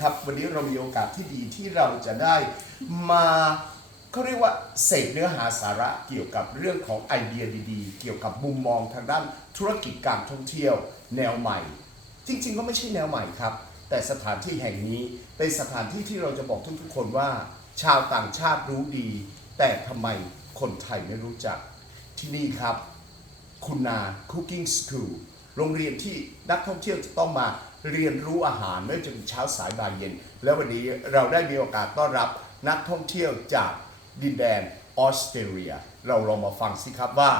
ครับวันนี้เรามีโอกาสที่ดีที่เราจะได้มาเขาเรียกว่าเสพเนื้อหาสาระเกี่ยวกับเรื่องของไอเดียดีๆเกี่ยวกับมุมมองทางด้านธุรกิจการท่องเที่ยวแนวใหม่จริงๆก็ไม่ใช่แนวใหม่ครับแต่สถานที่แห่งนี้เป็นสถานที่ที่เราจะบอกทุกๆคนว่าชาวต่างชาติรู้ดีแต่ทำไมคนไทยไม่รู้จักที่นี่ครับคุณนา Cooking School โรงเรียนที่นักท่องเที่ยวจะต้องมาเรียนรู้อาหารไม่ว่าจะเป็นเช้าสายบ่ายเย็นและวันนี้เราได้มีโอกาสต้อนรับนักท่องเที่ยวจากดินแดนออสเตรเลียเราลองมาฟังสิครับว่า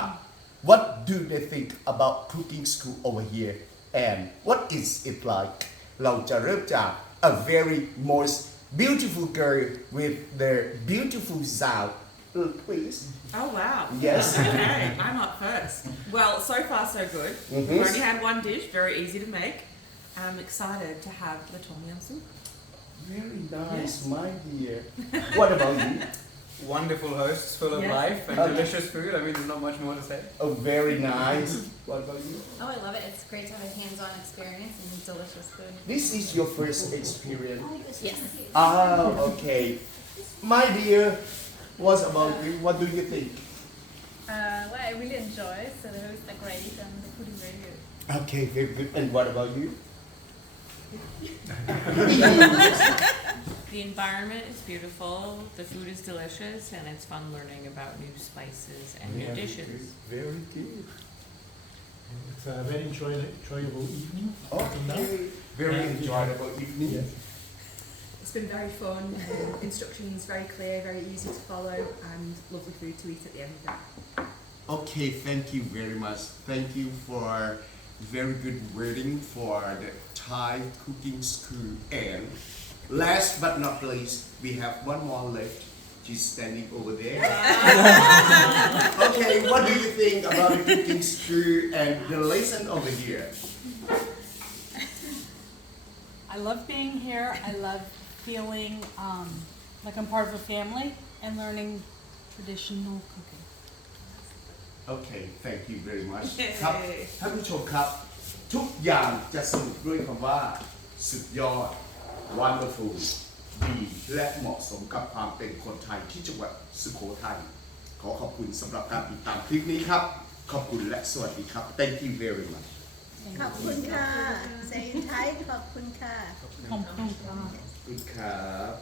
What do they think about cooking school over here and what is it like เราจะเริ่มจาก a very most beautiful girl with their beautiful sound please Oh wow. Yes. Okay, I'm up first. Well, so far so good. We've only had one dish, very easy to make. I'm excited to have the tom yum soup. Very nice, Yes. my dear. What about you? Wonderful hosts, full of Yeah. life and Okay. delicious food. I mean, there's not much more to say. Oh, very nice. What about you? Oh, I love it. It's great to have a hands-on experience and delicious food. This is your first experience. Yes. Ah, okay. My dear, what about you? What do you think? Well, I really enjoy it. So the hosts are great and the food is very good. Okay, very good. And what about you? The environment is beautiful, the food is delicious, and it's fun learning about new spices and new dishes. Very good. It's a very enjoyable evening. Okay. Very enjoyable evening. Yes. It's been very fun, instructions very clear, very easy to follow and lovely food to eat at the end of the day. Okay, thank you very much. Thank you for very good wording for the Thai cooking school. And last but not least, we have one more left. She's standing over there. Okay, what do you think about the cooking school and the lesson over here? I love being here. I love feeling like I'm part of a family and learning traditional cooking. Okay, thank you very much. ครับท่านผู้ชมครับ ทุกอย่างจะสรุปด้วยคำว่า สุดยอด wonderful ดีและเหมาะสมกับความเป็นคนไทยที่จังหวัดสุโขทัยขอขอบคุณสำหรับการติดตามคลิปนี้ครับ ขอบคุณและสวัสดีครับ Thank you very much ขอบคุณค่ะ Say in Thai ขอบคุณค่ะ Kompong. ขอบคุณครับ